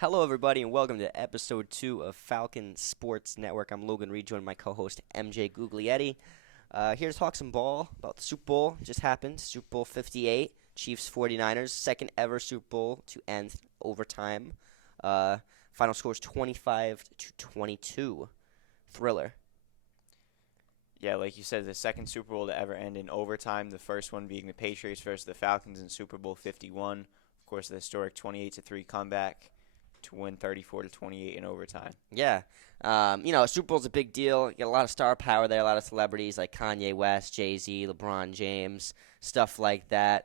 Hello, everybody, and welcome to episode 2 of Falcon Sports Network. I'm Logan Reed, joined by my co host MJ Guglietti. Here to talk some ball about the Super Bowl. Just happened. Super Bowl 58, Chiefs 49ers, second ever Super Bowl to end overtime. Final score is 25-22. Thriller. Yeah, like you said, the second Super Bowl to ever end in overtime. The first one being the Patriots versus the Falcons in Super Bowl 51. Of course, the historic 28-3 comeback to win 34-28 in overtime. Yeah. Super Bowl's a big deal. You get a lot of star power there, a lot of celebrities like Kanye West, Jay-Z, LeBron James, stuff like that.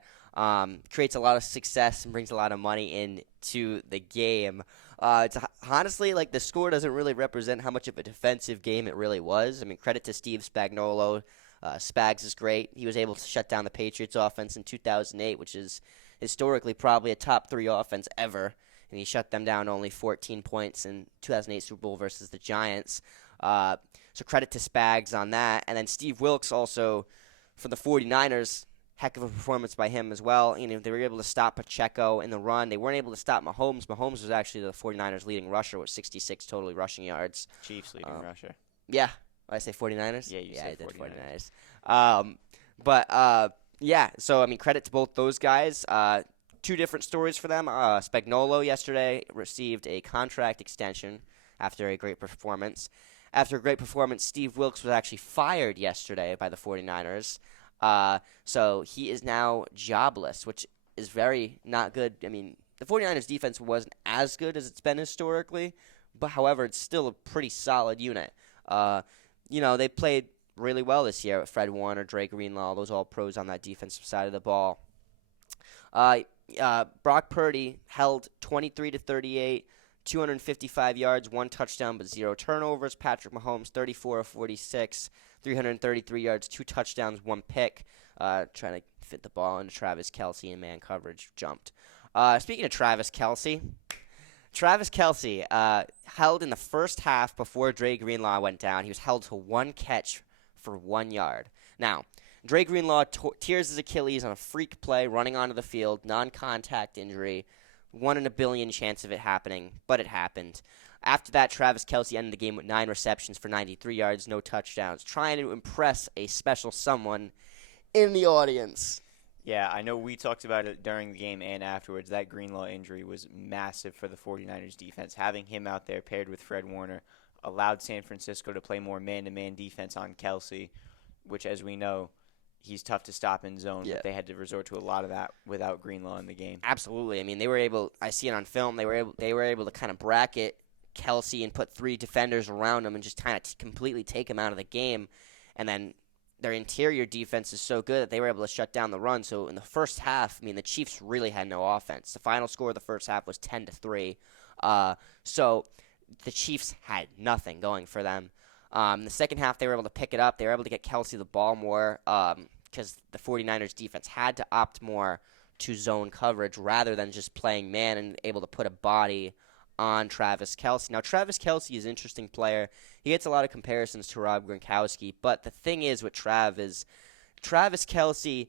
Creates a lot of success and brings a lot of money into the game. Honestly, like, the score doesn't really represent how much of a defensive game it really was. I mean, credit to Steve Spagnuolo. Spags is great. He was able to shut down the Patriots offense in 2008, which is historically probably a top 3 offense ever. And he shut them down to only 14 points in 2008 Super Bowl versus the Giants. So credit to Spags on that. And then Steve Wilks also for the 49ers. Heck of a performance by him as well. They were able to stop Pacheco in the run. They weren't able to stop Mahomes. Mahomes was actually the 49ers' leading rusher with 66 total rushing yards. Chiefs leading rusher. Yeah. Did I say 49ers? Yeah, you said I did 49ers. 49ers. So, credit to both those guys. Two different stories for them. Spagnuolo yesterday received a contract extension after a great performance. After a great performance, Steve Wilks was actually fired yesterday by the 49ers. So he is now jobless, which is very not good. I mean, the 49ers defense wasn't as good as it's been historically, but however, it's still a pretty solid unit. They played really well this year with Fred Warner, Dre Greenlaw, those all pros on that defensive side of the ball. Brock Purdy held 23-38, 255 yards, 1 touchdown, but 0 turnovers. Patrick Mahomes, 34 of 46, 333 yards, 2 touchdowns, 1 pick. Trying to fit the ball into Travis Kelce in man coverage, jumped. Speaking of Travis Kelce held in the first half before Dre Greenlaw went down. He was held to 1 catch for 1 yard. Now, Dre Greenlaw tears his Achilles on a freak play running onto the field, non-contact injury. 1 in a billion chance of it happening, but it happened. After that, Travis Kelce ended the game with 9 receptions for 93 yards, no touchdowns, trying to impress a special someone in the audience. Yeah, I know we talked about it during the game and afterwards. That Greenlaw injury was massive for the 49ers defense. Having him out there paired with Fred Warner allowed San Francisco to play more man-to-man defense on Kelce, which, as we know, he's tough to stop in zone, Yeah. but they had to resort to a lot of that without Greenlaw in the game. Absolutely. I mean, they were able. I see it on film. They were able to kind of bracket Kelce and put 3 defenders around him and just kind of completely take him out of the game. And then their interior defense is so good that they were able to shut down the run. So in the first half, the Chiefs really had no offense. The final score of the first half was 10-3. So the Chiefs had nothing going for them. The second half, they were able to pick it up. They were able to get Kelce the ball more. Because the 49ers defense had to opt more to zone coverage rather than just playing man and able to put a body on Travis Kelce. Now, Travis Kelce is an interesting player. He gets a lot of comparisons to Rob Gronkowski, but the thing is with Travis Kelce,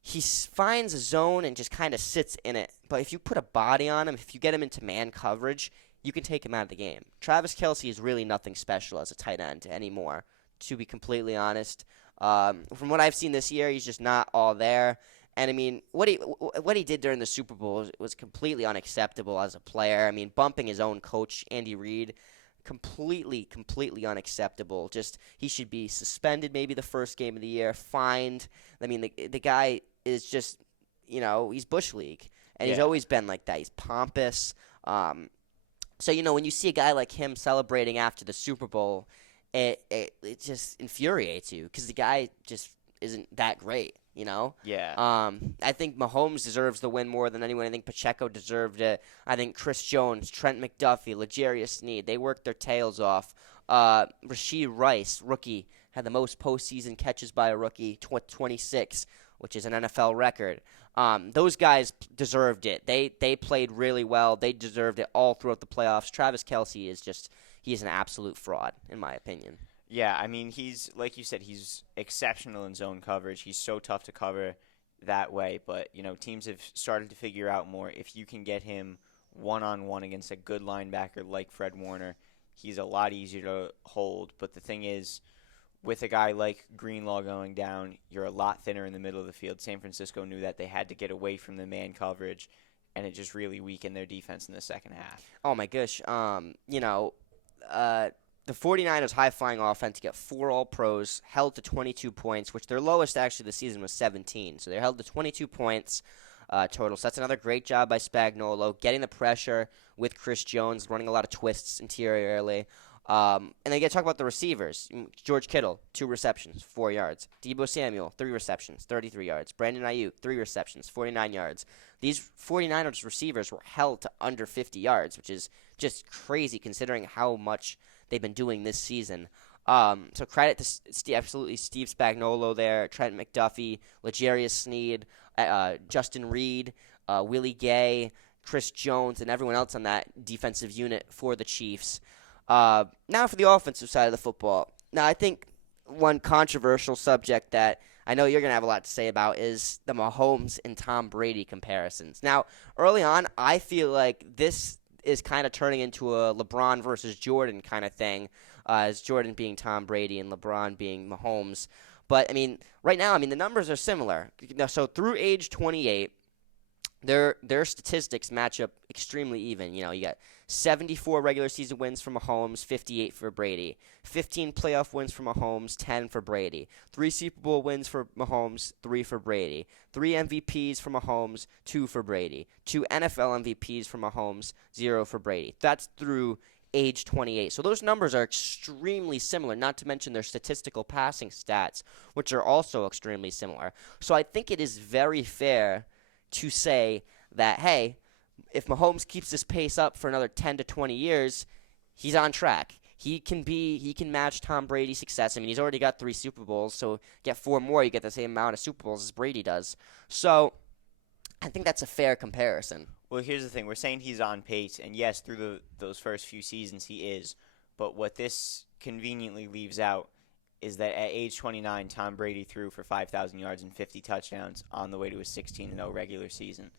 he finds a zone and just kind of sits in it. But if you put a body on him, if you get him into man coverage, you can take him out of the game. Travis Kelce is really nothing special as a tight end anymore, to be completely honest. From what I've seen this year, he's just not all there. And, what he did during the Super Bowl was completely unacceptable as a player. Bumping his own coach, Andy Reid, completely unacceptable. Just, he should be suspended maybe the first game of the year, fined. The guy is just, he's Bush League. And he's always been like that. He's pompous. So, when you see a guy like him celebrating after the Super Bowl, it just infuriates you because the guy just isn't that great, Yeah. I think Mahomes deserves the win more than anyone. I think Pacheco deserved it. I think Chris Jones, Trent McDuffie, L'Jarius Sneed, they worked their tails off. Rashee Rice, rookie, had the most postseason catches by a rookie, 26, which is an NFL record. Those guys deserved it. They played really well. They deserved it all throughout the playoffs. Travis Kelce is he's an absolute fraud, in my opinion. Yeah, he's, like you said, he's exceptional in zone coverage. He's so tough to cover that way. But, teams have started to figure out more if you can get him one-on-one against a good linebacker like Fred Warner, he's a lot easier to hold. But the thing is, with a guy like Greenlaw going down, you're a lot thinner in the middle of the field. San Francisco knew that they had to get away from the man coverage, and it just really weakened their defense in the second half. Oh my gosh. The 49ers high-flying offense get 4 All-Pros, held to 22 points, which their lowest actually this season was 17. So they're held to 22 points total. So that's another great job by Spagnuolo, getting the pressure with Chris Jones, running a lot of twists interiorly. And then you got to talk about the receivers. George Kittle, 2 receptions, 4 yards. Deebo Samuel, 3 receptions, 33 yards. Brandon Ayuk, 3 receptions, 49 yards. These 49ers receivers were held to under 50 yards, which is just crazy considering how much they've been doing this season. So credit to absolutely Steve Spagnuolo there, Trent McDuffie, L'Jarius Sneed, Justin Reed, Willie Gay, Chris Jones, and everyone else on that defensive unit for the Chiefs. Now for the offensive side of the football. Now I think one controversial subject that I know you're going to have a lot to say about is the Mahomes and Tom Brady comparisons. Now, early on, I feel like this is kind of turning into a LeBron versus Jordan kind of thing, as Jordan being Tom Brady and LeBron being Mahomes. But, I mean, right now, the numbers are similar. So through age 28, their statistics match up extremely even. You got 74 regular season wins for Mahomes, 58 for Brady. 15 playoff wins for Mahomes, 10 for Brady. 3 Super Bowl wins for Mahomes, 3 for Brady. 3 MVPs for Mahomes, 2 for Brady. 2 NFL MVPs for Mahomes, 0 for Brady. That's through age 28. So those numbers are extremely similar, not to mention their statistical passing stats, which are also extremely similar. So I think it is very fair to say that, hey, if Mahomes keeps this pace up for another 10 to 20 years, he's on track. He can match Tom Brady's success. He's already got 3 Super Bowls, so get 4 more, you get the same amount of Super Bowls as Brady does. So I think that's a fair comparison. Well, here's the thing. We're saying he's on pace, and yes, through those first few seasons he is. But what this conveniently leaves out is that at age 29, Tom Brady threw for 5,000 yards and 50 touchdowns on the way to a 16-0 regular season.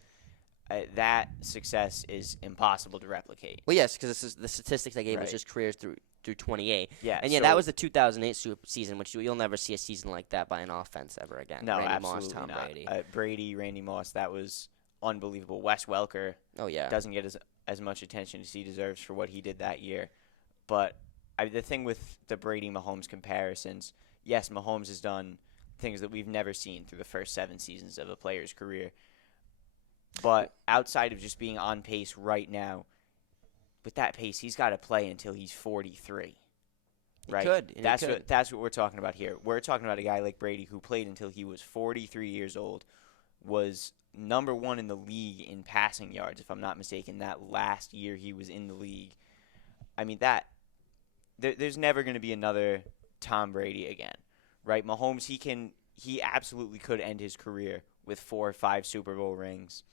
That success is impossible to replicate. Well, yes, because the statistics I gave was Right. just careers through 28. Yeah, And so that was the 2008 season, which you'll never see a season like that by an offense ever again. no, Randy absolutely Moss, Tom not. Brady. Brady, Randy Moss, that was unbelievable. Wes Welker Oh yeah. doesn't get as much attention as he deserves for what he did that year. But the thing with the Brady-Mahomes comparisons, yes, Mahomes has done things that we've never seen through the first 7 seasons of a player's career. But outside of just being on pace right now, with that pace, he's got to play until he's 43. Right? He could. That's what we're talking about here. We're talking about a guy like Brady who played until he was 43 years old, was number 1 in the league in passing yards, if I'm not mistaken, that last year he was in the league. There's never going to be another Tom Brady again, right? Mahomes, he absolutely could end his career with 4 or 5 Super Bowl rings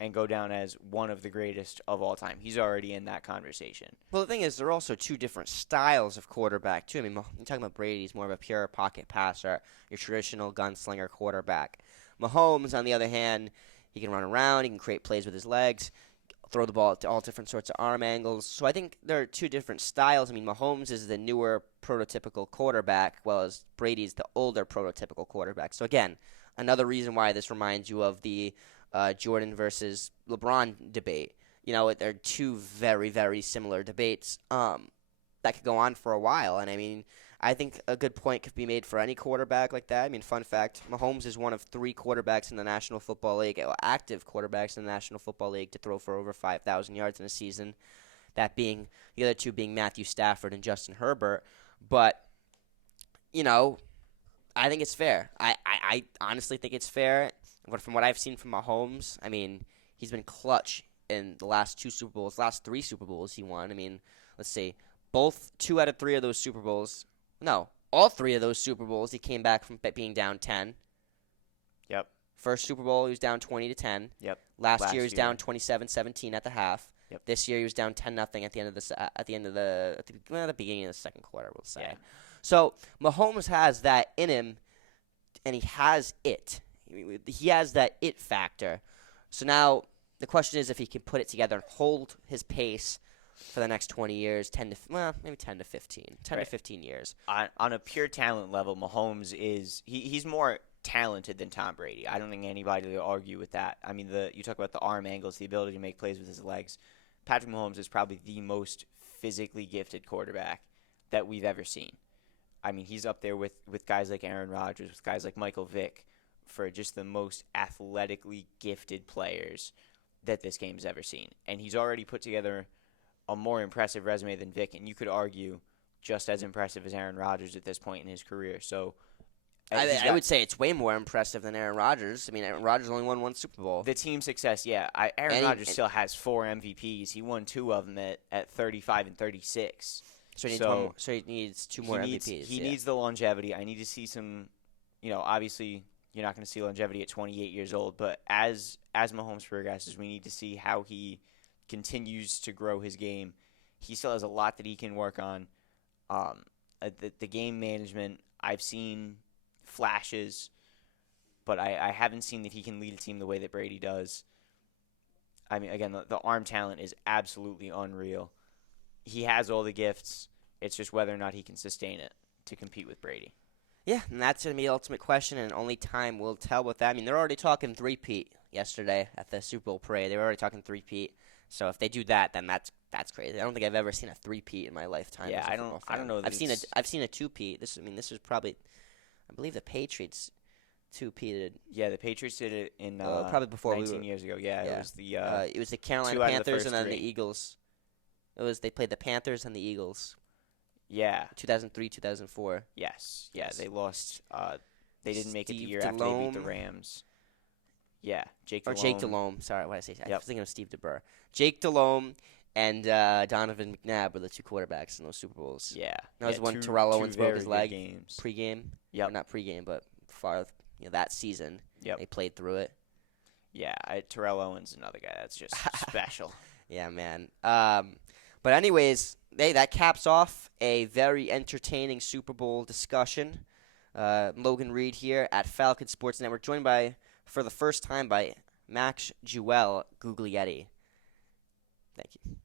and go down as one of the greatest of all time. He's already in that conversation. Well, the thing is, there are also 2 different styles of quarterback, too. You're talking about Brady, he's more of a pure pocket passer, your traditional gunslinger quarterback. Mahomes, on the other hand, he can run around, he can create plays with his legs, throw the ball to all different sorts of arm angles. So I think there are 2 different styles. Mahomes is the newer prototypical quarterback, while as Brady's the older prototypical quarterback. So again, another reason why this reminds you of the Jordan versus LeBron debate. They're 2 very, very similar debates that could go on for a while. And I think a good point could be made for any quarterback like that. Fun fact, Mahomes is one of 3 quarterbacks in the National Football League, active quarterbacks in the National Football League, to throw for over 5,000 yards in a season. That being, the other 2 being Matthew Stafford and Justin Herbert. But, I think it's fair. I honestly think it's fair. But from what I've seen from Mahomes, he's been clutch in the last 2 Super Bowls, last 3 Super Bowls he won. Let's see, both 2 out of 3 of those Super Bowls. No, all 3 of those Super Bowls he came back from being down 10. Yep. First Super Bowl he was down 20-10. Yep. Last year he was down 27-17 at the half. Yep. This year he was down 10-0 at the beginning of the second quarter, we'll say. Yeah. So Mahomes has that in him, and he has it. He has that it factor. So now The question is if he can put it together and hold his pace for the next 20 years, maybe 10 to 15, 10 Right. to 15 years. On a pure talent level, Mahomes he's more talented than Tom Brady. I don't think anybody will argue with that. I mean, you talk about the arm angles, the ability to make plays with his legs. Patrick Mahomes is probably the most physically gifted quarterback that we've ever seen. I mean, he's up there with guys like Aaron Rodgers, with guys like Michael Vick, for just the most athletically gifted players that this game's ever seen. And he's already put together a more impressive resume than Vick, and you could argue just as impressive as Aaron Rodgers at this point in his career. So I would say it's way more impressive than Aaron Rodgers. I mean, Aaron Rodgers only won one Super Bowl. the team success, yeah. Aaron Rodgers still has 4 MVPs. He won 2 of them at 35 and 36. So he needs 2 more MVPs. He needs the longevity. I need to see some, obviously you're not going to see longevity at 28 years old, but as Mahomes progresses, we need to see how he continues to grow his game. He still has a lot that he can work on. The game management, I've seen flashes, but I haven't seen that he can lead a team the way that Brady does. I mean, again, the arm talent is absolutely unreal. He has all the gifts. It's just whether or not he can sustain it to compete with Brady. Yeah, and that's going to be the ultimate question, and only time will tell with that. I mean, they're already talking three-peat yesterday at the Super Bowl parade. They were already talking three-peat. So if they do that, then that's crazy. I don't think I've ever seen a three-peat in my lifetime. Yeah, as a I football don't fan. know that I've seen a two-peat. This is probably, I believe the Patriots two-peated. Yeah, the Patriots did it in probably before 19 years ago. Yeah, yeah. it was the the Carolina 2 out of the Panthers first and then 3. the Eagles. They played the Panthers and the Eagles. Yeah. 2003, 2004. Yes. Yeah, Yes. they lost. They didn't make it the Steve year after they beat the Delhomme. Rams. Yeah, Jake Or Delhomme. Jake Delhomme. Sorry, what did I say? I Yep. was thinking of Steve DeBurr. Jake Delhomme and Donovan McNabb were the 2 quarterbacks in those Super Bowls. Yeah. That was yeah, when two- Terrell two Owens broke very his good leg games. Pre-game. Yep. Or not pre-game, but that season. Yep. They played through it. Yeah, Terrell Owens, another guy that's just special. Yeah, man. But anyways, that caps off a very entertaining Super Bowl discussion. Logan Reed here at Falcon Sports Network, joined for the first time by Max Jewell Guglietti. Thank you.